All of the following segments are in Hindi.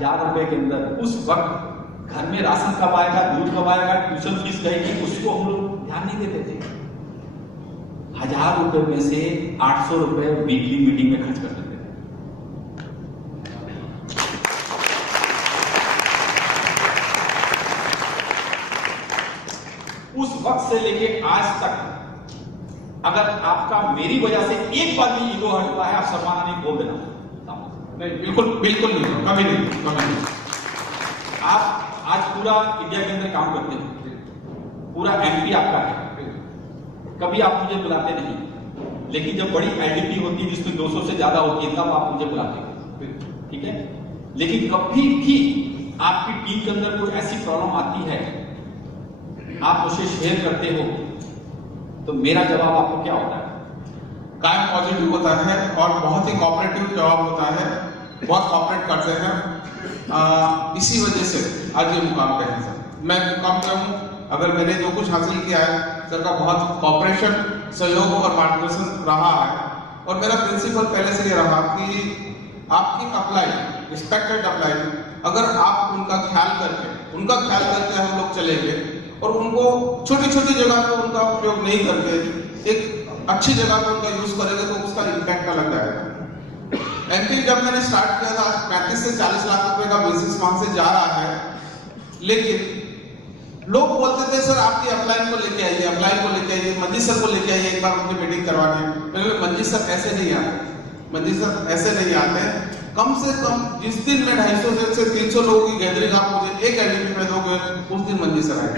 1000 रुपए के अंदर उस वक्त घर में राशन कब आएगा, दूध कब आएगा, ट्यूशन फीस कहेगी, उसको हम लोग ध्यान नहीं देते थे। 1000 रुपए में से 800 रुपए वीकली मीटिंग में खर्च कर देते थे। उस वक्त से लेके आज तक अगर आपका मेरी वजह से एक बार भी ईगो हटता है, आप सम्मान नहीं बोल देना। नहीं, बिल्कुल बिल्कुल नहीं, कभी नहीं, कभी नहीं। आप आज पूरा इंडिया के अंदर काम करते हैं, पूरा एमपी आपका है, कभी आप मुझे बुलाते नहीं, लेकिन जब बड़ी एलडीपी होती है जिसमें 200 से ज्यादा होती है तब आप मुझे बुलाते हैं, ठीक है। लेकिन कभी भी आपकी टीम के अंदर कोई ऐसी प्रॉब्लम आती है, आप उसे शेयर करते हो, तो मेरा जवाब आपको क्या होता है? कायम पॉजिटिव होता है और बहुत ही कोऑपरेटिव जवाब होता है, बहुत कोऑपरेट करते हैं। इसी वजह से आज ये मुकाम पे है सर। मैं मुकाम पे हूँ, अगर मैंने जो कुछ हासिल किया है सर का बहुत कोऑपरेशन, सहयोग और मार्गदर्शन रहा है। और मेरा प्रिंसिपल पहले से ये रहा कि आपकी अप्लाई, रिस्पेक्टेड अप्लाई, अगर आप उनका ख्याल करके हम लोग चलेंगे और उनको छोटी छोटी जगह पे उनका उपयोग नहीं करके एक अच्छी जगह पे उनका यूज करेंगे तो उसका इम्पैक्ट अलग आएगा। एमपी जब मैंने स्टार्ट किया था 35 से 40 लाख रुपए का बिजनेस वहां से जा रहा है, लेकिन लोग बोलते थे सर आपकी अपलाइन को लेके आइए, मंजी सर को लेके आइए, एक बार उनकी मीटिंग करवाने। मंजी सर ऐसे नहीं आते, कम से कम जिस दिन मैं 250 से 300 लोगों की गैदरिंग आप मुझे एक एलडीपी में दोगे, उस दिन मंजी सर आए।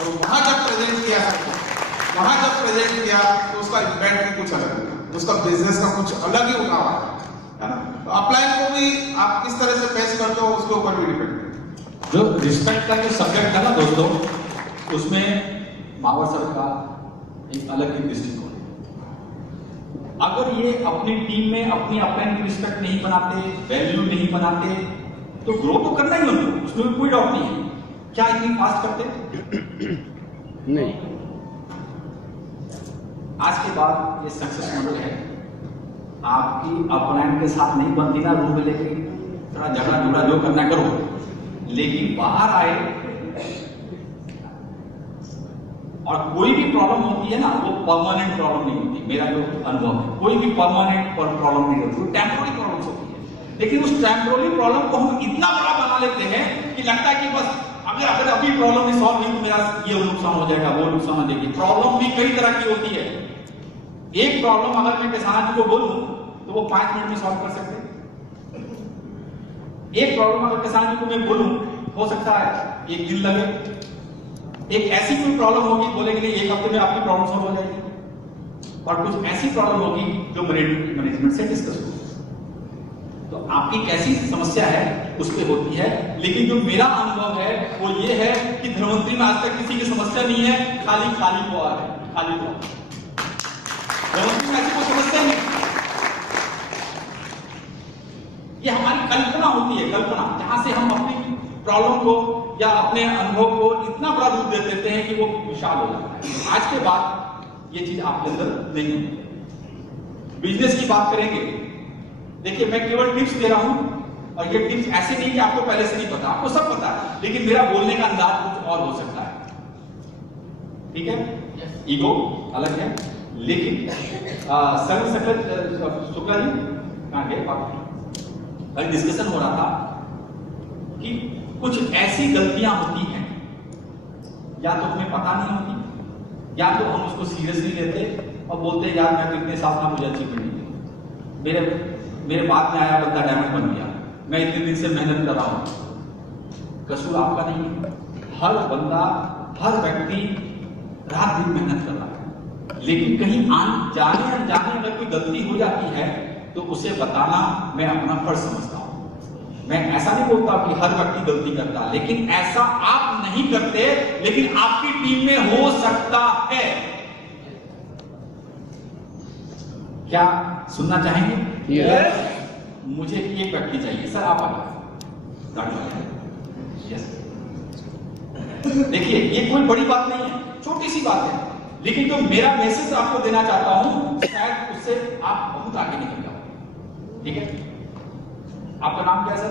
और वहां जब प्रेजेंट किया तो उसका इम्पैक्ट भी कुछ अलग है, उसका बिजनेस का कुछ अलग ही उठाव है ना। तो अपलाइन को भी आप किस तरह से पेश करते हो उसके ऊपर भी डिपेंड है। जो रिस्पेक्ट का जो सब्जेक्ट था ना दोस्तों, उसमें मावर सर का एक अलग ही दृष्टिकोण है। अगर ये अपनी टीम में अपनी अपलाइन की रिस्पेक्ट नहीं बनाते, वैल्यू नहीं बनाते, तो ग्रो तो करना ही उनको, उसमें कोई डाउट नहीं है। क्या इतनी फास्ट करते? नहीं। आज के बाद ये सक्सेस मॉडल है। आपकी अपलाइन के साथ नहीं बनती ना, रूम में लेके थोड़ा झगड़ा झगड़ा जो करना करो, लेकिन बाहर आए और कोई भी प्रॉब्लम होती है ना, वो परमानेंट प्रॉब्लम नहीं होती। मेरा जो अनुभव है, कोई भी परमानेंट प्रॉब्लम नहीं होती, वो टेम्पोररी प्रॉब्लम होती है। लेकिन उस टेम्पोररी प्रॉब्लम को हम इतना बड़ा बना लेते हैं कि लगता है कि बस अगर अभी प्रॉब्लम नहीं सॉल्व हुई तो मेरा ये नुकसान हो जाएगा, वो नुकसान हो जाएगी। प्रॉब्लम भी कई तरह की होती है। एक प्रॉब्लम अगर मैं किसान जी को बोलूं तो वो 5 मिनट में सॉल्व कर सकते हैं। एक प्रॉब्लम अगर किसान जी को मैं बोलूं, हो सकता है 1 दिन लगे। एक ऐसी कोई प्रॉब्लम होगी, बोलेंगे नहीं 1 हफ्ते में आपकी प्रॉब्लम सॉल्व हो जाएगी। और कुछ ऐसी प्रॉब्लम होगी जो मैनेजमेंट से डिस्कस होगी। तो आपकी कैसी समस्या है उस पर होती है। लेकिन जो मेरा अनुभव है वो ये है कि धनवंतरी में आज तक किसी की समस्या नहीं है, खाली हुआ है, खाली हुआ। धनवंतरी में ऐसी कोई समस्या नहीं। ये हमारी कल्पना होती है, कल्पना, जहां से हम अपनी प्रॉब्लम को या अपने अनुभव को इतना बड़ा रूप दे देते हैं कि वो विशाल हो जाता है। आज के बाद ये चीज आपके अंदर नहीं है। बिजनेस की बात करेंगे, देखिए मैं केवल टिप्स दे रहा हूं, और ये टिप्स ऐसे नहीं कि आपको पहले से नहीं पता, आपको सब पता है, लेकिन मेरा बोलने का अंदाज कुछ और हो सकता है। ठीक है, ईगो अलग है। लेकिन सर्व सकल शुक्ला जी कहां गए? कल डिस्कशन हो रहा था कि कुछ ऐसी गलतियां होती हैं, या तो हमें पता नहीं होती, या तो हम उसको सीरियस नहीं लेते और बोलते यार मैं तो इतने साल था, मुझे अचीवमेंट नहीं थी, मेरे बाद में आया बंदा डायमंड बन गया, मैं इतने दिन से मेहनत कर रहा हूं। कसूर आपका नहीं है। हर बंदा, हर व्यक्ति रात दिन मेहनत कर रहा है, लेकिन कहीं जाने अनजाने अगर कोई गलती हो जाती है तो उसे बताना मैं अपना फर्ज समझता हूं। मैं ऐसा नहीं बोलता कि हर व्यक्ति गलती करता, लेकिन ऐसा आप नहीं करते, लेकिन आपकी टीम में हो सकता है। क्या सुनना चाहेंगे? Yes. मुझे एक व्यक्ति चाहिए। सर आप आइए। यस, देखिए ये कोई बड़ी बात नहीं है, छोटी सी बात है, लेकिन जो मेरा मैसेज आपको देना चाहता हूं शायद उससे आप बहुत आगे निकल जाओ। ठीक है, आपका नाम क्या है सर?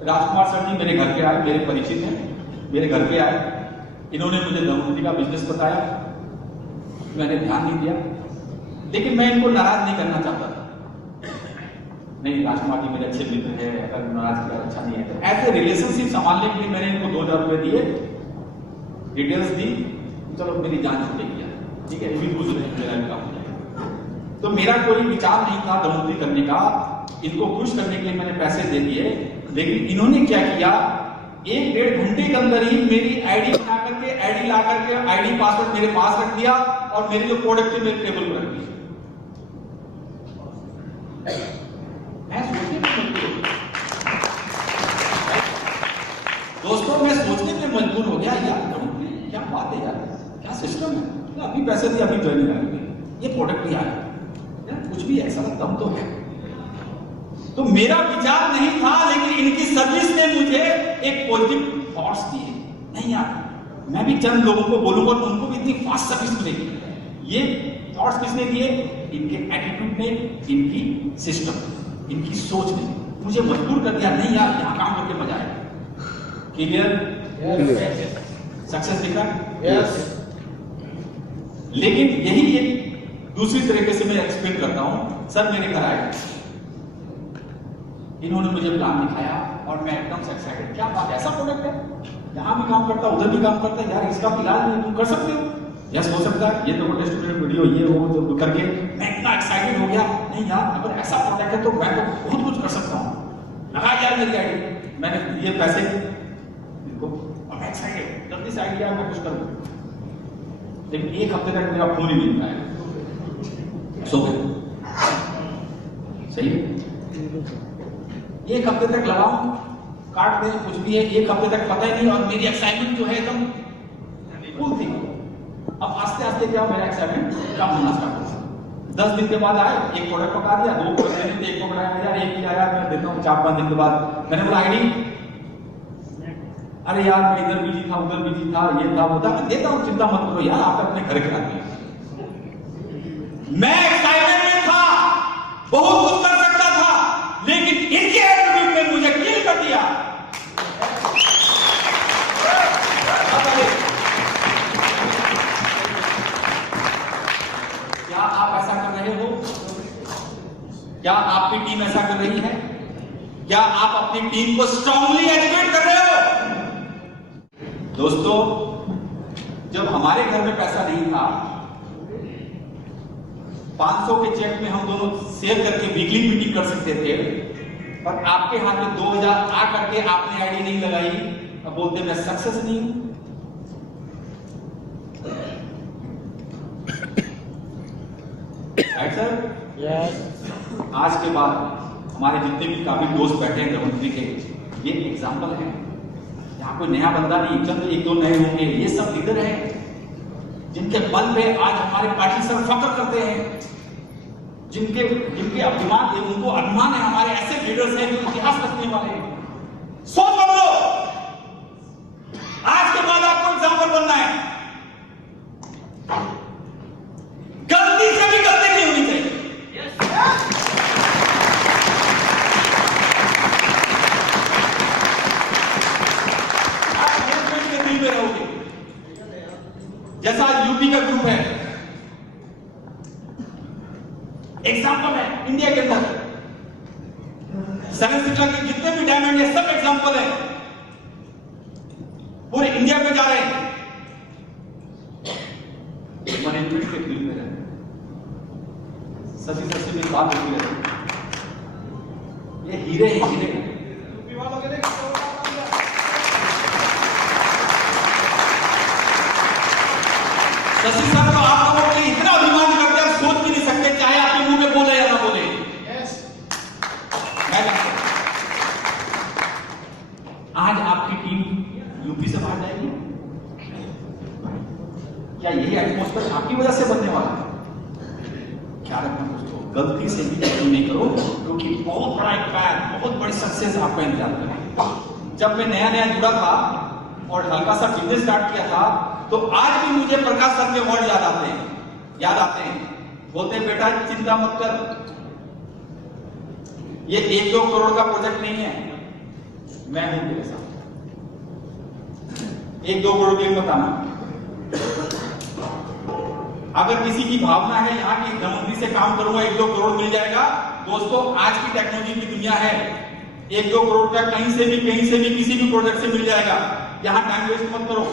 राजकुमार सर जी मेरे घर पे आए, मेरे परिचित हैं, मेरे घर पे आए, इन्होंने मुझे धनवंतरी का बिजनेस बताया, मैंने ध्यान नहीं दिया, लेकिन मैं इनको नाराज नहीं करना चाहता था। नहीं, राजकुमार जी मेरे अच्छे मित्र हैं, अगर नाराज किया अच्छा नहीं है। ऐसे रिलेशनशिप संभालने के लिए मैंने इनको 2000 रुपए दिए, डिटेल्स दी, चलो मेरी जान छूटेगी यार, ठीक है, फिर कुछ मेरा काम हो जाएगा। तो मेरा कोई विचार नहीं था धनवंतरी करने का, इनको खुश करने के लिए मैंने पैसे दे दिए, लेकिन इन्होंने क्या किया, 1-1.5 घंटे के अंदर ही मेरी आईडी बना करके, आईडी ला करके, आईडी पासवर्ड मेरे पास रख दिया और मेरे जो प्रोडक्ट थे मेरे टेबल पर रख दिए। दोस्तों मैं सोचने के लिए मजबूर हो गया, यार क्या बात है यार, क्या सिस्टम है, अभी पैसे दिए अभी ज्वाइनिंग आ गई, ये प्रोडक्ट भी आया यार, कुछ भी ऐसा दम तो है। तो मेरा विचार नहीं था, लेकिन इनकी सर्विस ने मुझे एक पॉजिटिव थॉट्स दिए, नहीं यार मैं भी चंद लोगों को बोलूंगा तो उनको भी इतनी फास्ट सर्विस मिलेगी। ये थॉट्स किसने दिए? इनके एटीट्यूड ने, इनकी सिस्टम, इनकी सोच ने मुझे मजबूर कर दिया, नहीं यार यहां काम करके मजा आएगा। क्लियर? सक्सेस दिखा? यस। लेकिन यही एक दूसरी तरीके से मैं एक्सप्लेन करता हूं। सर मेरे घर आए, इन्होंने मुझे प्लान दिखाया और मैं एकदम से एक्साइटेड, क्या बात, ऐसा प्रोडक्ट है, यहां भी काम करता उधर भी काम करता, यार इसका इलाज नहीं तुम कर सकते हो? यस हो सकता है, ये तो टेस्ट वीडियो ये वो तो करके मैं इतना एक्साइटेड हो गया, नहीं यार अगर ऐसा प्रोडक्ट है तो मैं तो बहुत कुछ कर सकता हूं। लगा यार मेरी आईडी, मैंने दिए पैसे इनको और मैं एक्साइटेड, जल्दी से आइडिया मैं कुछ करूं, लेकिन एक हफ्ते तक मेरा फोन ही नहीं आया, सो गए। सही है, एक हफ्ते तक लगाऊं, काट दें, कुछ भी है, एक हफ्ते तक पता ही नहीं, और मेरी एक्साइटमेंट जो है एकदम फुल थी। अब आस्ते आस्ते क्या मेरा एक्साइटमेंट कम होना स्टार्ट हुआ। 10 दिन के बाद आए, एक प्रोडक्ट पका दिया, 2 प्रोडक्ट थे, 1 को बनाया यार, एक ही आया, मैं देता हूँ 4-5 दिन के बाद। मैंने बोला आईडी, अरे यार मैं इधर बिजी था, उधर बिजी था, ये था वो था, मैं देता हूँ, चिंता मत करो यार, आप अपने घर के आदमी। मैं एक्साइटमेंट में था, बहुत कुछ कर सकता था, लेकिन इनके एटीट्यूड ने मुझे किल कर दिया। क्या आप ऐसा कर रहे हो? क्या आपकी टीम ऐसा कर रही है? क्या आप अपनी टीम को स्ट्रांगली एजुकेट कर रहे हो? दोस्तों, जब हमारे घर में पैसा नहीं था, 500 के चेक में हम दोनों शेयर करके वीकली मीटिंग कर सकते थे, और आपके हाथ में 2000 आ करके आपने आईडी नहीं लगाई, अब बोलते मैं सक्सेस नहीं हूं। Right sir? यस। आज के बाद हमारे जितने भी काबिल दोस्त बैठे हैं धनवंतरी के, ये एग्जाम्पल है, यहाँ कोई नया बंदा नहीं, चंद 1-2 नए होंगे, ये सब लीडर हैं जिनके बल पे आज हमारे पार्टी सर फख्र करते हैं, जिनके अभिमान है, उनको अभिमान है, हमारे ऐसे लीडर्स हैं जो इतिहास रखने वाले हैं। सोच बदलो, आज के बाद आपको एग्जाम्पल बनना है, गलती से भी गलती नहीं होनी चाहिए। में रहोगे, जैसा यूपी का ग्रुप है, एग्जाम्पल है इंडिया के अंदर, सरन सिक्ला के जितने भी डायमंड है सब एग्जाम्पल है, पूरे इंडिया में जा रहे हैं, मैनेजमेंट के फील्ड में रहे, सभी सबसे मेरी बात होती है, ये हीरे हैं, हीरे शशि सर तो आप लोगों के लिए इतना अभिमान करते हैं, सोच भी नहीं सकते, चाहे आपके मुंह में बोले या ना बोले। मैं जानता हूं आज आपकी टीम यूपी से बाहर जाएगी, क्या यही एटमॉस्फेयर आपकी वजह से बनने वाला है? क्या रखना दोस्तों, गलती से भी गलती नहीं करो, क्योंकि बहुत बड़ा एक पैर, बहुत बड़ी सक्सेस आपका इंतजार करें। जब मैं नया नया जुड़ा था और हल्का सा बिजनेस स्टार्ट किया था, तो आज भी मुझे प्रकाश सर के वर्ड याद आते हैं, बोलते हैं बेटा चिंता मत कर, ये 1-2 करोड़ का प्रोजेक्ट नहीं है, मैं हूं तेरे साथ। 1-2 करोड़ के लिए बताना। अगर किसी की भावना है यहाँ की धनवंतरी से काम करूंगा 1-2 करोड़ मिल जाएगा, दोस्तों आज की टेक्नोलॉजी की दुनिया है, 1-2 करोड़ का कहीं से भी किसी भी प्रोजेक्ट से मिल जाएगा। यहाँ टाइम वेस्ट मत करो।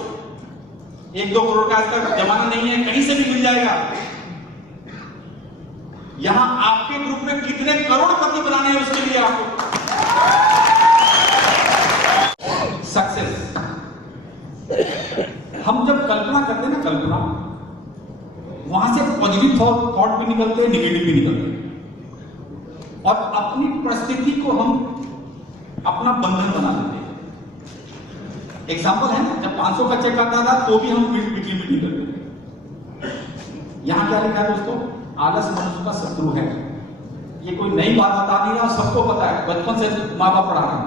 1-2 करोड़ का आज तक जमाना नहीं है, कहीं से भी मिल जाएगा। यहां आपके ग्रुप में कितने करोड़पति बनाने हैं उसके लिए आपको सक्सेस। हम जब कल्पना करते हैं ना, कल्पना वहां से पॉजिटिव थॉट भी निकलते हैं, नेगेटिव भी निकलते हैं, और अपनी परिस्थिति को हम अपना बंधन बना लेते हैं। एग्जाम्पल है ना, जब 500 का चेक आता था तो भी हम बिक्री मीटिंग करते थे। यहां क्या लिखा है दोस्तों? आलस मनुष्य का शत्रु है। ये कोई नई बात बता नहीं रहा, सबको पता है, बचपन से माँ बाप पढ़ा रहे हैं,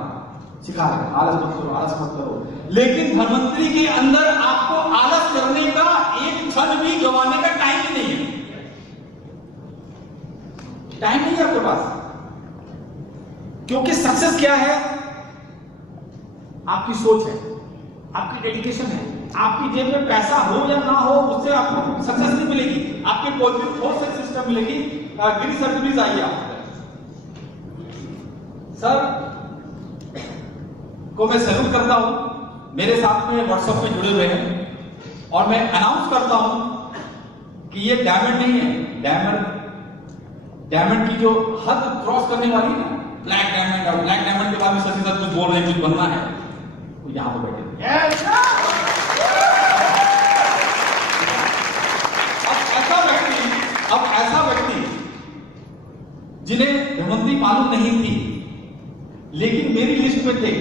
सिखा रहे हैं, आलस मत करो, आलस मत करो। लेकिन धनवंतरी के अंदर आपको आलस करने का एक क्षण भी गंवाने का टाइम ही नहीं है। टाइम नहीं है आपके पास, क्योंकि सक्सेस क्या है? आपकी सोच है, आपकी डेडिकेशन है। आपकी जेब में पैसा हो या ना हो, उससे आपको सक्सेस नहीं मिलेगी। आपके पॉजिटिव थॉट से सिस्टम मिलेगी। गिरी सर प्लीज आइए आप। सर को मैं सैल्यूट करता हूं, मेरे साथ में व्हाट्सएप में जुड़े हुए हैं, और मैं अनाउंस करता हूं कि ये डायमंड नहीं है। डायमंड की जो हद क्रॉस करने वाली है ना, ब्लैक डायमंड, और ब्लैक डायमंड के बाद भी शशि सर कुछ बोल रहे हैं, कुछ बनना है, तो यहां पर बैठे। अब ऐसा व्यक्ति जिन्हें धनवंतरी मालूम नहीं थी, लेकिन मेरी लिस्ट में थे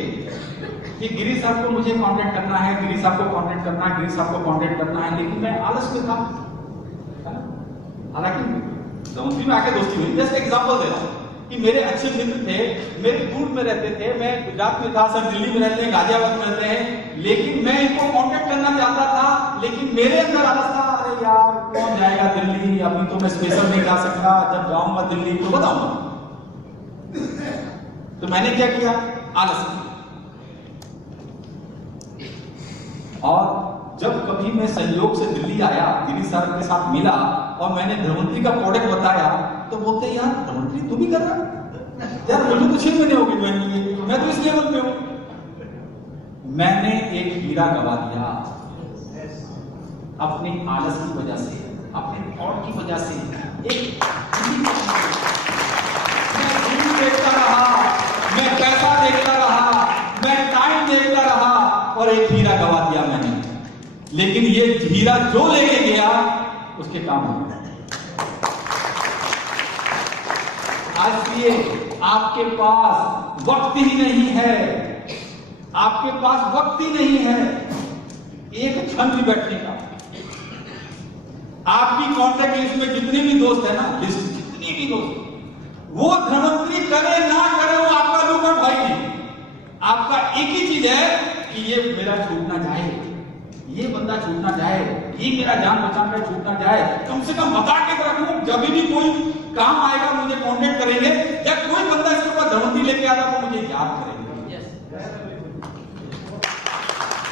कि गिरी साहब को मुझे कांटेक्ट करना है, गिरी साहब को कांटेक्ट करना है, गिरी साहब को कांटेक्ट करना है, लेकिन मैं आलस में था। हालांकि धनवंतरी में आके दोस्ती हुई। जस्ट एग्जांपल दे रहा हूं कि मेरे अच्छे मित्र थे, मेरे दूर में रहते थे, मैं गुजरात में था, सर दिल्ली में रहते हैं, गाजियाबाद में रहते हैं, लेकिन मैं इनको कांटेक्ट करना चाहता था, लेकिन मेरे अंदर आलस था, अरे यार कौन जाएगा दिल्ली, अभी तो मैं स्पेशल नहीं जा सकता, जब जाऊंगा दिल्ली तो बताऊंगा। तो मैंने क्या किया? आलस किया। और जब कभी मैं संयोग से दिल्ली आया, गिरी सर के साथ मिला, और मैंने धनवंतरी का प्रोडक्ट बताया, तो बोलते यार धनवंतरी तू भी कर रहा है? यार मुझे तो 6 महीने हो गए ज्वाइन किए, मैं तो इस लेवल पे हूं। मैंने एक हीरा गवा दिया अपने आलस की वजह से, अपने थॉट की वजह से। मैं रील देखता रहा, मैं पैसा देखता रहा, मैं टाइम देखता रहा, और एक हीरा गवा दिया मैंने। लेकिन ये हीरा जो लेके गया उसके काम हो गया। आज ये आपके पास वक्त ही नहीं है, आपके पास वक्त ही नहीं है एक क्षण भी बैठने का। आपकी कांटेक्ट लिस्ट में जितने भी दोस्त है ना, लिस्ट जितने भी दोस्त, वो धनवंतरी करे ना करे, वो आपका लुकआउट भाई नहीं। आपका एक ही चीज है कि ये मेरा छूट ना जाए, ये बंदा छूट ना जाए, ये मेरा जान बचाना छूट ना जाए। कम से कम बता के रखूं, जब भी कोई काम आएगा मुझे कांटेक्ट करेंगे, या कोई बंदा इसके ऊपर धनवंतरी लेके आता तो मुझे याद करेंगे।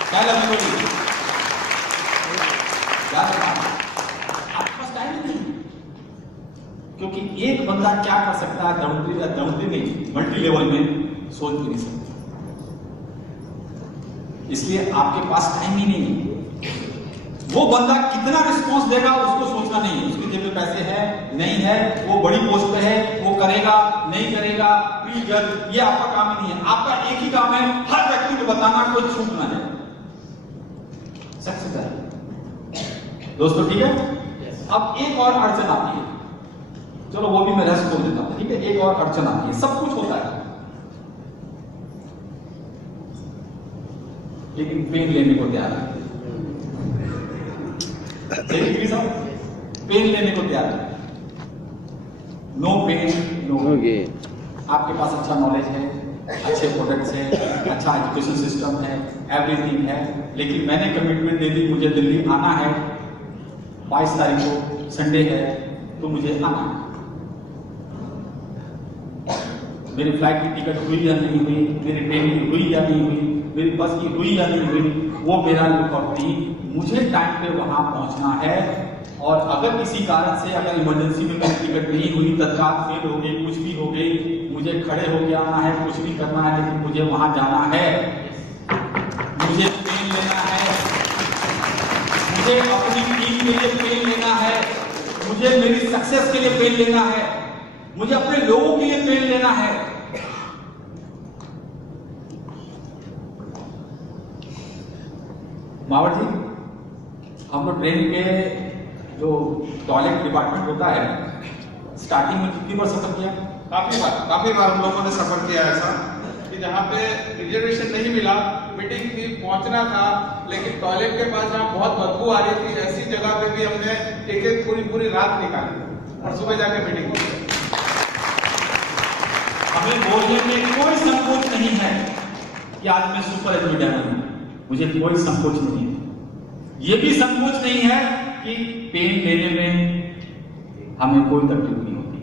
क्या लगता है? आपके पास टाइम नहीं, क्योंकि एक बंदा क्या कर सकता है धनवंतरी नहीं, मल्टी लेवल में सोच भी नहीं सकता। इसलिए आपके पास टाइम ही नहीं है। वो बंदा कितना रिस्पॉन्स देगा उसको सोचना नहीं है। उसकी जेब में पैसे है नहीं है, वो बड़ी पोस्ट पे है, वो करेगा नहीं करेगा, प्लीज जज, ये आपका काम ही नहीं है। आपका एक ही काम है, हर व्यक्ति को बताना, कोई छूट ना जाए। सक्सेस है दोस्तों, ठीक है? अब एक और अड़चन आती है, चलो वो भी मैं रहस्य खोल देता हूं, ठीक है? एक और अड़चन आती है, सब कुछ होता है लेकिन पेन लेने को तैयार है। पेन लेने को तैयार है। No pain no gain. आपके पास अच्छा नॉलेज है, अच्छे प्रोडक्ट्स है, अच्छा एजुकेशन सिस्टम है, एवरीथिंग है, लेकिन मैंने कमिटमेंट दे दी, मुझे दिल्ली आना है, 22 तारीख को संडे है, तो मुझे आना है। मेरी फ्लाइट की टिकट हुई या नहीं हुई, मेरी ट्रेन की हुई या नहीं हुई, मेरी बस की हुई या नहीं हुई, वो मेरा लुकआउट नहीं। मुझे टाइम पे वहां पहुंचना है, और अगर किसी कारण से अगर इमरजेंसी में मेरी टिकट नहीं हुई, तत्काल फेल हो गई, कुछ भी हो गई, मुझे खड़े होके आना है, कुछ भी करना है, लेकिन मुझे वहां जाना है, मुझे पेन लेना है, मुझे अपनी टीम के लिए पेन लेना है, मुझे मेरी सक्सेस के लिए पेन लेना है, मुझे अपने लोगों के लिए पेन लेना है। मावर जी, हम लोग ट्रेन के जो टॉयलेट डिपार्टमेंट होता है, स्टार्टिंग में कितनी बार सफर किया? काफी बार हम लोगों ने सफर किया ऐसा कि जहाँ पे रिजर्वेशन नहीं मिला, मीटिंग थी, पहुंचना था, लेकिन टॉयलेट के पास जहाँ बहुत बदबू आ रही थी, ऐसी जगह पे भी हमने एक पूरी रात निकाली और सुबह जाके मीटिंग की। हमें बोलने में कोई संकोच नहीं है कि आज मैं सुपर एजुकेटर हूं, मुझे कोई संकोच नहीं है। ये भी संकोच नहीं है कि पेन लेने में हमें कोई तकलीफ नहीं होती।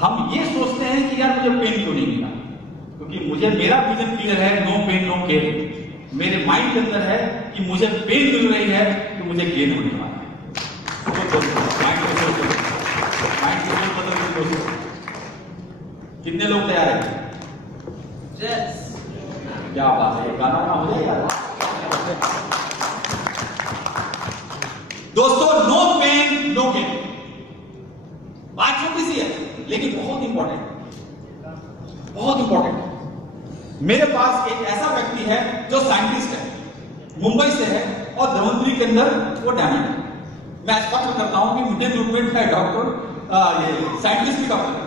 हम ये सोचते हैं कि यार मुझे पेन क्यों नहीं मिला, क्योंकि मुझे मेरा विजन क्लियर है, नो पेन नो गेन। मेरे माइंड के अंदर है कि मुझे पेन मिल रही है तो मुझे गेन होने वाला है। माइंड को बदल के दोस्तों, कितने लोग तैयार हैं? Yes. क्या बात है, गाना ना हो जाए यार। दोस्तों, नो पेन नो गेन, बात छोटी सी है लेकिन बहुत इंपॉर्टेंट, बहुत इंपॉर्टेंट। मेरे पास एक ऐसा व्यक्ति है जो साइंटिस्ट है, मुंबई से है और धनवंतरी के अंदर वो डायमंड है। मैं स्पष्ट करता हूं कि इंडियन गवर्नमेंट का डॉक्टर, ये साइंटिस्ट भी डॉक्टर है,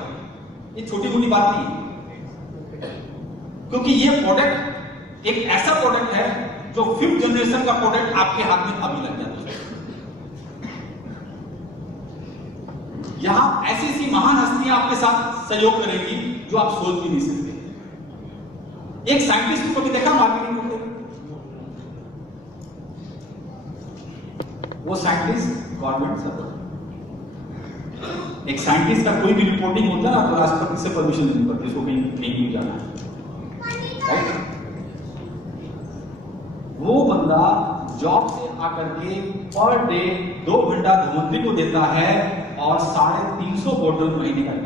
ये छोटी मोटी बात नहीं है, क्योंकि ये प्रोडक्ट एक ऐसा प्रोडक्ट है जो 5th जनरेशन का प्रोडक्ट आपके हाथ में अभी लग जाता है। यहां ऐसी ऐसी महान हस्तियां आपके साथ सहयोग करेंगी जो आप सोच भी नहीं सकते। एक साइंटिस्ट को कभी देखा मार्केटिंग करते? वो साइंटिस्ट गवर्नमेंट सर्वर। एक साइंटिस्ट का कोई भी रिपोर्टिंग होता है ना तो राष्ट्रपति से परमिशन लेनी पड़ती है, इसको कहीं कहीं जाना है, राइट? वो बंदा जॉब से आकर के पर डे 2 घंटा धनवंतरी को देता है और 350 बोतल महीने का है।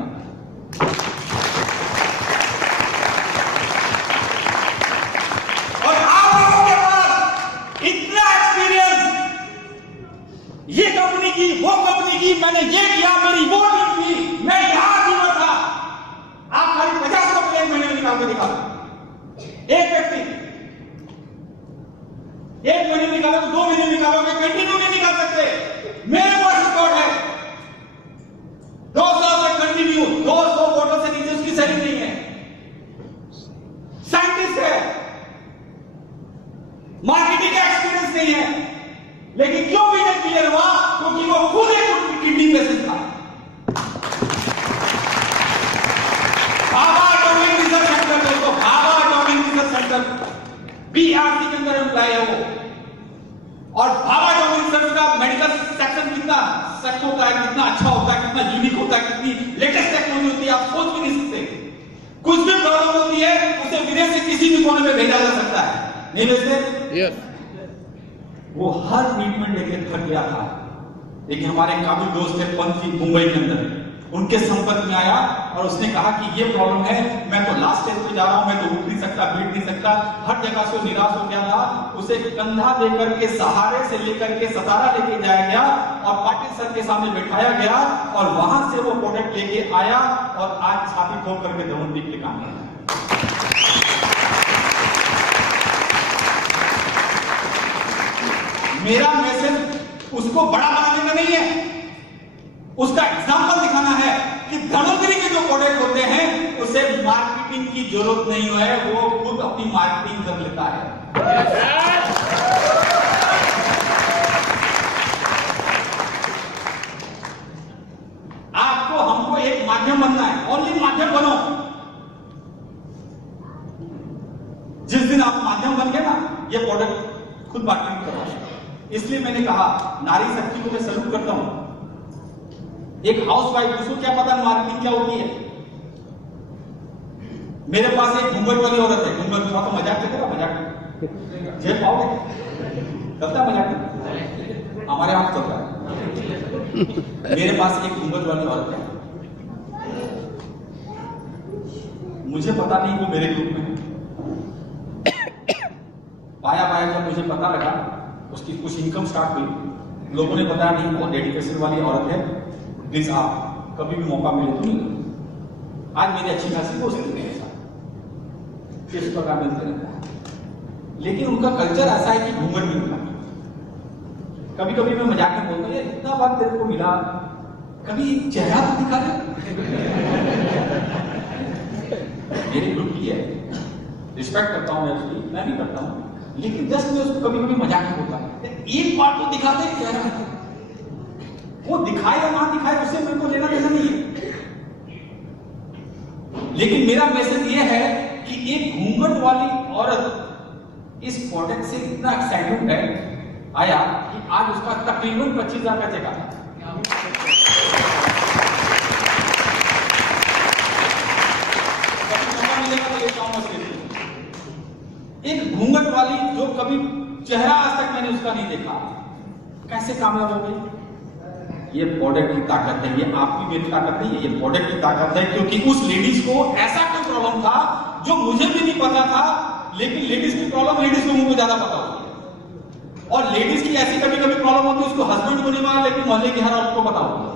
और आप लोगों के पास इतना एक्सपीरियंस, ये कंपनी की वो कंपनी की, मैंने ये किया, मेरी वो टीम की, मैं यहां जीवा था, आप खाली 50 का प्लेन महीने में निकाल के निकाल। एक व्यक्ति एक महीने निकालो तो 2 महीने निकालोगे, कंटिन्यू नहीं निकाल सकते। मेरे पास रिकॉर्ड है 200 से कंटिन्यू, 200 बोतल से नीचे उसकी सैलरी नहीं है। साइंटिस्ट है, मार्केटिंग का एक्सपीरियंस नहीं है, लेकिन क्यों विजन क्लियर हुआ? क्योंकि वो खुद एक किडनी पेशेंट था। भाभा एटॉमिक रिसर्च सेंटर, दोस्तों, Bhabha atomic research centre BRC के अंदर एम्प्लॉय है वो। और भाभा एटॉमिक रिसर्च का मेडिकल सेक्शन कितना सख्त होता है, कितना अच्छा होता है, कितना यूनिक होता है, कितनी लेटेस्ट टेक्नोलॉजी होती है, आप सोच भी नहीं सकते। कुछ भी प्रॉब्लम होती है उसे विदेश से किसी भी कोने में भेजा जा सकता है, नहीं भेजते? Yes. वो हर ट्रीटमेंट लेके थक गया था, लेकिन हमारे काबिल दोस्त थे पंत जी मुंबई के अंदर, उनके संपर्क में आया और उसने कहा कि ये प्रॉब्लम है, मैं तो लास्ट स्टेज पे जा रहा हूं, मैं तो उठ नहीं सकता, बैठ नहीं सकता। हर जगह से निराश हो गया था। उसे कंधा देकर के सहारे से लेकर के सतारा लेके जाया गया और पाटिल सर के सामने बैठाया गया और वहां से वो प्रोडक्ट लेके आया और आज छाती ठोक करके धनवंतरी के लिए काम कर रहा है। मेरा मैसेज उसको बड़ा बनाने का नहीं है, उसका एग्जाम्पल दिखाना है कि धनवंतरी के जो प्रोडक्ट होते हैं उसे मार्केटिंग की जरूरत नहीं है, वो खुद अपनी मार्केटिंग कर लेता है। आपको हमको एक माध्यम बनना है, ओनली माध्यम बनो। जिस दिन आप माध्यम बन गए ना, ये प्रोडक्ट खुद मार्केटिंग करो। इसलिए मैंने कहा नारी शक्ति को मैं सल्यूट करता हूं। एक हाउसवाइफ, उसको क्या पता मार्केटिंग क्या होती है? मेरे पास एक घूंघट वाली औरत है, घूंघट थोड़ा तो मजाक कर रहा, मजाक झेल पाओगे? चलता है मजाक? हमारे यहाँ चलता है। मेरे पास एक घूंघट वाली औरत है, मुझे पता नहीं वो मेरे ग्रुप में है। पाया जब मुझे पता लगा, उसकी कुछ इनकम स्टार्ट हुई, लोगों ने बताया नहीं बहुत डेडिकेशन वाली औरत है, प्लीज आप कभी भी मौका मिले तो नहीं। आज मेरी अच्छी खासी दोस्त है मेरे साथ, किस प्रकार मिलते रहता है, लेकिन उनका कल्चर ऐसा है कि घूंघट नहीं मिलता। कभी कभी मैं मजाक में बोलता हूँ, यार इतना बात तेरे को मिला, कभी चेहरा तो दिखा दे। मेरे ग्रुप की है, रिस्पेक्ट करता हूँ मैं उसकी, मैं भी करता हूँ, लेकिन जस्ट मैं उसको कभी कभी मजाक में बोलता हूँ, एक बार तो दिखा दे चेहरा। वो दिखाए या ना दिखाए उससे मेरे को लेना देना नहीं है, लेकिन मेरा मैसेज ये है कि एक घूंघट वाली औरत इस प्रोडक्ट से इतना एक्साइटमेंट है आया कि आज उसका तकरीबन 25,000 का चेक आया। एक घूंघट वाली जो कभी चेहरा आज तक मैंने उसका नहीं देखा, कैसे कामयाब हो गई? ये प्रोडक्ट की ताकत है, ये आपकी मेरी ताकत नहीं है, ये प्रोडक्ट की ताकत है। क्योंकि उस लेडीज को ऐसा कोई प्रॉब्लम था जो मुझे भी नहीं पता था, लेकिन लेडीज की प्रॉब्लम लेडीज को मुझे ज्यादा पता होती है। और लेडीज की ऐसी कभी कभी प्रॉब्लम होती है, उसको हस्बैंड को नहीं मारा, लेकिन मोहल्ले की हर औरत को पता होती है।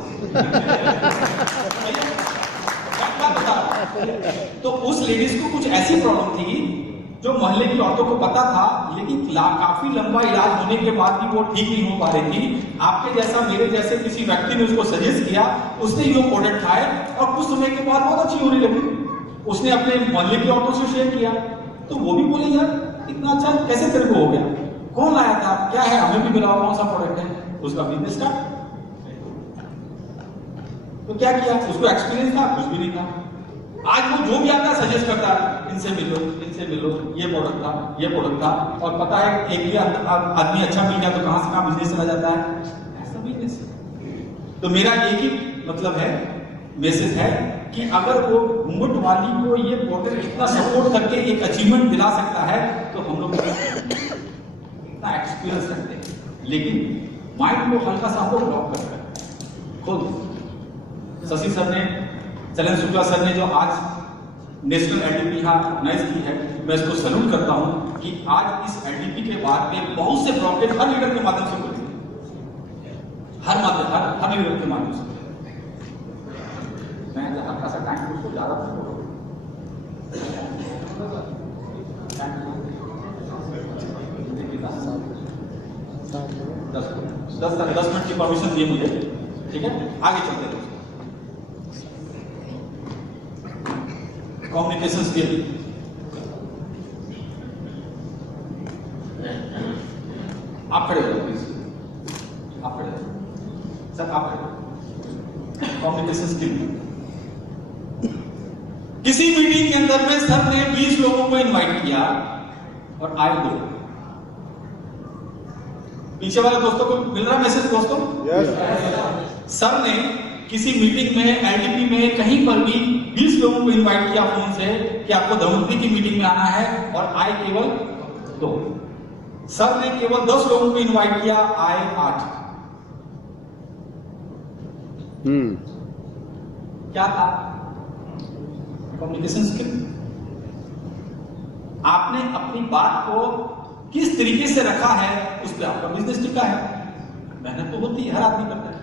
तो उस लेडीज को कुछ ऐसी प्रॉब्लम थी जो मोहल्ले की औरतों को पता था, लेकिन काफी लंबा इलाज होने के बाद भी वो ठीक नहीं हो पा रही थी। आपके जैसा मेरे जैसे किसी व्यक्ति ने उसको सजेस्ट किया, उसने ये प्रोडक्ट खाए और कुछ समय के बाद बहुत अच्छी होने लगी। उसने अपने मोहल्ले की औरतों से शेयर किया, तो वो भी बोले यार इतना अच्छा कैसे तेरे को हो गया, कौन लाया था, क्या है, हमें भी मिला, कौन सा प्रोडक्ट है। उसका बिजनेस स्टार्ट। तो क्या किया, उसको एक्सपीरियंस था, कुछ भी नहीं था। आज वो जो भी आता है सजेस्ट करता है, इनसे मिलो, ये प्रोडक्ट था, ये प्रोडक्ट था, और पता है एक भी आदमी अच्छा मिल गया तो कहां से कहां बिजनेस चला जाता है, ऐसा बिजनेस। तो मेरा एक ही मतलब है, मैसेज है कि अगर वो घूंघट वाली को ये प्रोडक्ट इतना सपोर्ट करके एक अचीवमेंट दिला सकता है, तो हम लोग इतना एक्सपीरियंस रखते हैं, लेकिन माइंड को हल्का सा हम लोग ब्लॉक कर रहे हैं खुद। शशि सर ने, चलन शुक्ला सर ने जो आज नेशनल एलडीपी यहाँ ऑर्गेनाइज की है, मैं इसको सैल्यूट करता हूँ कि आज इस एलडीपी के बाद में बहुत से ब्लॉकेज हर लीडर के माध्यम से खुले, हर लीडर के माध्यम से। मैं हल्का सा टाइम उसको ज्यादा दस मिनट की परमिशन दिए मुझे, ठीक है, आगे चलते हैं। कम्युनिकेशन स्किल, आप खड़े हो जाओ प्लीज, आप खड़े हो सर, आप खड़े हो। कम्युनिकेशन स्किल, किसी मीटिंग के अंदर में सर ने 20 लोगों को इनवाइट किया और आए 2। पीछे वाले दोस्तों को मिल रहा मैसेज दोस्तों? yes. सर ने किसी मीटिंग में, एलडीपी में, कहीं पर भी 20 लोगों को इनवाइट किया फोन से कि आपको धनवंतरी की मीटिंग में आना है, और आए केवल 2। सर ने केवल 10 लोगों को इनवाइट किया, आए 8। क्या था? Communication skill. आपने अपनी बात को किस तरीके से रखा है, उस पर आपका बिजनेस टिका है। मेहनत तो होती है, हर आदमी करता है।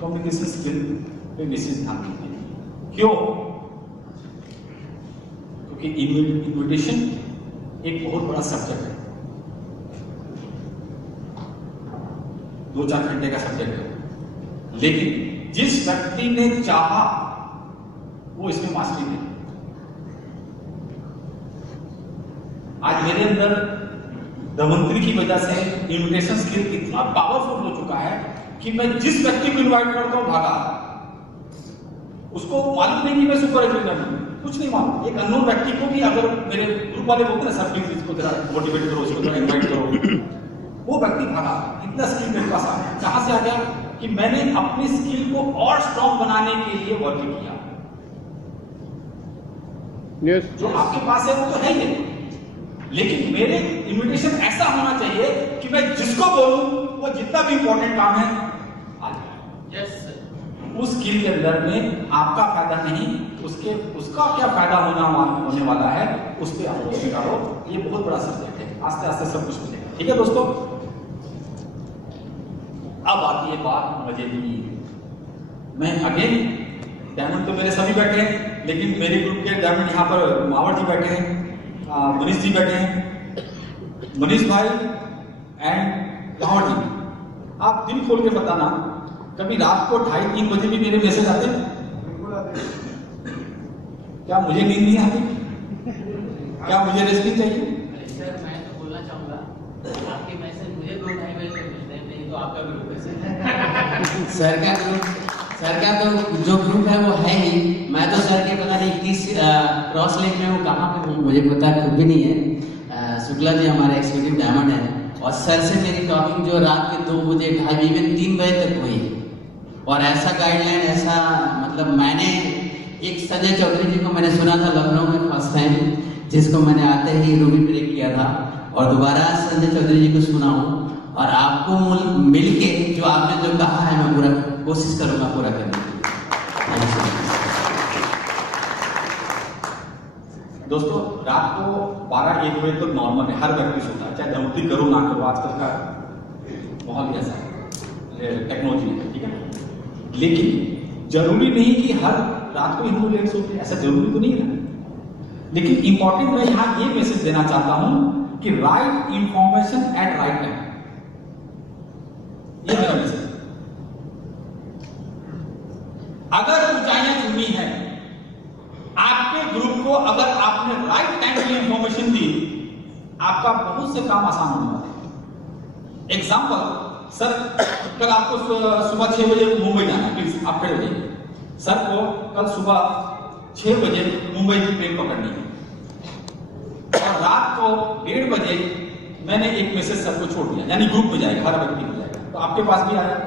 कम्युनिकेशन स्किल पे विशेष ध्यान दीजिए। क्यों? क्योंकि इन्विटेशन एक बहुत बड़ा सब्जेक्ट है, 2-4 घंटे का सब्जेक्ट है, लेकिन जिस व्यक्ति ने चाहा वो इसमें मास्टरी नहीं। आज मेरे अंदर धनवंतरी की वजह से इन्विटेशन स्किल इतना पावरफुल हो चुका है कि मैं जिस व्यक्ति को इनवाइट करता हूं भागा, उसको मालूम नहीं कि मैं सुपर एजुकेटर हूं, कुछ नहीं मालूम। एक अननोन व्यक्ति को भी अगर मेरे ग्रुप वाले बोलते हैं सर प्लीज इसको जरा मोटिवेट करो, इसको जरा इनवाइट करो, वो व्यक्ति भागा। इतना स्किल मेरे पास आ गया। कहां से आ गया? कि मैंने अपनी स्किल को और स्ट्रॉन्ग बनाने के लिए वर्क किया। Yes. जो आपके पास है वो तो है ही है, लेकिन मेरे इन्विटेशन ऐसा होना चाहिए कि मैं जिसको बोलूं वो जितना भी इंपॉर्टेंट काम है आ जाए। Yes, sir. उस स्किल के अंदर में आपका फायदा नहीं, उसका क्या फायदा होने वाला है उस पर आप रोशनी डालो। ये बहुत बड़ा सब्जेक्ट है, आस्ते आस्ते सब कुछ मिलेगा। ठीक है दोस्तों, अब आती है बात मजे की। मैं अगेन, डायमंड तो मेरे सभी बैठे हैं, लेकिन मेरे ग्रुप के डायमंड यहाँ पर मावर जी बैठे हैं, मनीष जी बैठे हैं, मनीष भाई एंड मावर जी, आप दिल खोल के बताना कभी रात को 2:30-3 बजे भी मेरे मैसेज आते हैं? क्या मुझे नींद नहीं आती? क्या मुझे रेस्ट नहीं चाहिए? सर मैं तो बोलना चाहूंगा, आपके मैसेज मुझे 2-2:30 बजे तक मिलते हैं, नहीं तो आपका ग्रुप है सर का तो जो ग्रुप है वो है ही। मैं तो सर के पता नहीं किस क्रॉस लेक में वो कहाँ पे हूँ मुझे पता खुद भी नहीं है। शुक्ला जी हमारे एक्सिक्यूटिव डायमंड है, और सर से मेरी टॉकिंग जो रात के 2 बजे 2:30 इवन 3 बजे तक हुई। और ऐसा गाइडलाइन, ऐसा मतलब मैंने एक संजय चौधरी जी को मैंने सुना था लखनऊ में फर्स्ट टाइम, जिसको मैंने आते ही रूबी ब्रेक किया था, और दोबारा संजय चौधरी जी को सुना हूँ। और आपको मिलके जो आपने जो कहा है मैं पूरा कोशिश करूंगा पूरा करने की। दोस्तों, रात को 12-1 बजे तक नॉर्मल है, हर व्यक्ति सोता है, चाहे धमकी करो ना करो, आजकल का माहौल ऐसा है, टेक्नोलॉजी है, ठीक है। लेकिन जरूरी नहीं कि हर रात को ही हम लेट सोते हैं, ऐसा जरूरी तो नहीं है। लेकिन इंपॉर्टेंट मैं यहां ये मैसेज देना चाहता हूं कि right information at right time, ये मेरा मैसेज। अगर ऊंचाइयां चुनी है, आपके ग्रुप को अगर आपने राइट टाइम की इंफॉर्मेशन दी, आपका बहुत से काम आसान होने वाले हैं। एग्जाम्पल, सर कल आपको सुबह 6 बजे मुंबई जाना है, प्लीज आप खड़े हो जाइए। सर को कल सुबह 6 बजे मुंबई की ट्रेन पकड़नी है, और रात को 1:30 बजे मैंने एक मैसेज सर को छोड़ दिया, यानी ग्रुप में जाएगा, हर व्यक्ति में जाएगा, तो आपके पास भी आया।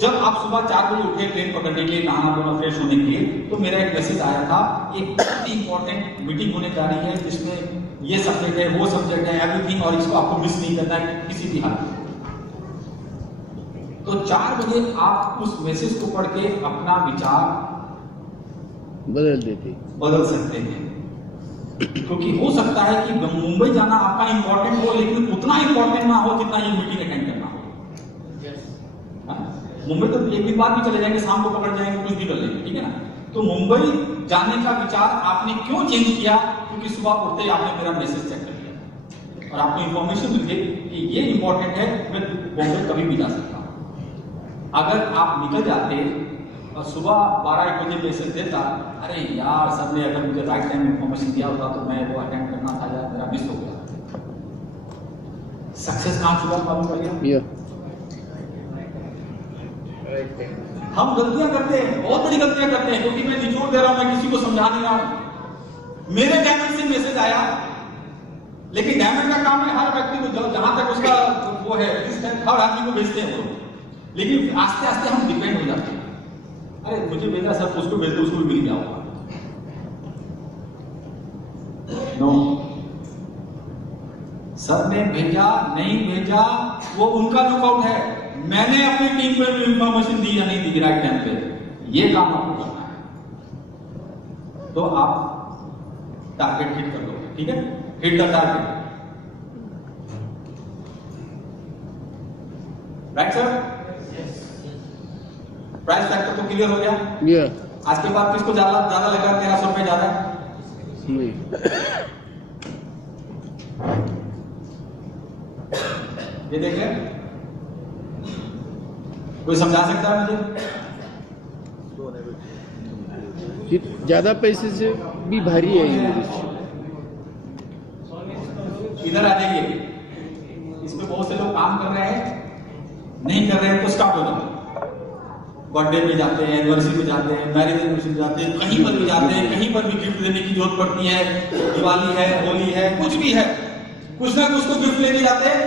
जब आप सुबह 4 बजे उठे ट्रेन पकड़ने के लिए, नहाना धोना फ्रेश होने के लिए, तो मेरा एक मैसेज आया था, एक बहुत ही इंपॉर्टेंट मीटिंग होने जा रही है जिसमें ये सब्जेक्ट है, वो सब्जेक्ट है, एवरीथिंग, और इसको आपको मिस नहीं करना है किसी भी हाल में। तो 4 बजे आप उस मैसेज को पढ़ के अपना विचार बदल सकते हैं, क्योंकि हो सकता है कि मुंबई जाना आपका इंपॉर्टेंट हो, लेकिन उतना इंपॉर्टेंट ना हो जितना ये मीटिंग अटेंड करना हो। मुंबई तो एक दिन बाद भी चले जाएंगे, शाम को पकड़ जाएंगे, कुछ भी कर लेंगे, ठीक है ना। तो मुंबई जाने का विचार आपने क्यों चेंज किया? क्योंकि सुबह उठते ही आपने मेरा मैसेज चेक कर लिया और आपको इंफॉर्मेशन मिल गई कि ये इंपॉर्टेंट है, मैं बॉम्बे कभी भी जा सकता हूं। अगर आप निकल जाते और सुबह 12-1 बजे मैसेज देता, अरे यार सर ने अगर मुझे राइट टाइम इंफॉर्मेशन दिया होता तो मैं वो अटेंड करना था, यार मेरा मिस हो गया। सक्सेस कहां छुपा मालूम पड़ेगा। हम गलतियां करते हैं, बहुत बड़ी गलतियां करते हैं, क्योंकि मैं निचोड़ दे रहा हूं, मैं किसी को समझा नहीं रहा हूं। मेरे डायमंड से मैसेज आया, लेकिन डायमंड का काम है हर व्यक्ति को, जहां तक उसका वो है लिस्ट है, हर आदमी को भेजते हैं वो, लेकिन आस्ते आस्ते हम डिपेंड हो जाते हैं। अरे मुझे भेजा सर, उसको भेज दो, उसको भी मिल गया होगा। नो, सर ने भेजा नहीं भेजा वो उनका लुकआउट है, मैंने अपनी टीम को इंफॉर्मेशन दी या नहीं दी राइट टाइम पे, ये काम आपको करना है। तो आप टारगेट हिट कर दोगे, ठीक है, hit the target, right sir. Price factor तो क्लियर हो गया। आज के बाद किसको ज्यादा लग रहा है? 1300 रुपए ज्यादा है? ये देखिए, कोई समझा सकता है मुझे? ज्यादा पैसे से भी भारी है इंग्लिश। इधर आ जाइए, इसमें बहुत से लोग काम कर रहे हैं, नहीं कर रहे हैं तो स्टॉप हो जाओ। बर्थडे में जाते हैं, एनिवर्सरी में जाते हैं, मैरिज एनिवर्सरी में जाते हैं, कहीं पर भी जाते हैं, कहीं पर भी गिफ्ट देने की जरूरत पड़ती है, दिवाली है, होली है, कुछ भी है, कुछ ना कुछ तो गिफ्ट लेके जाते हैं।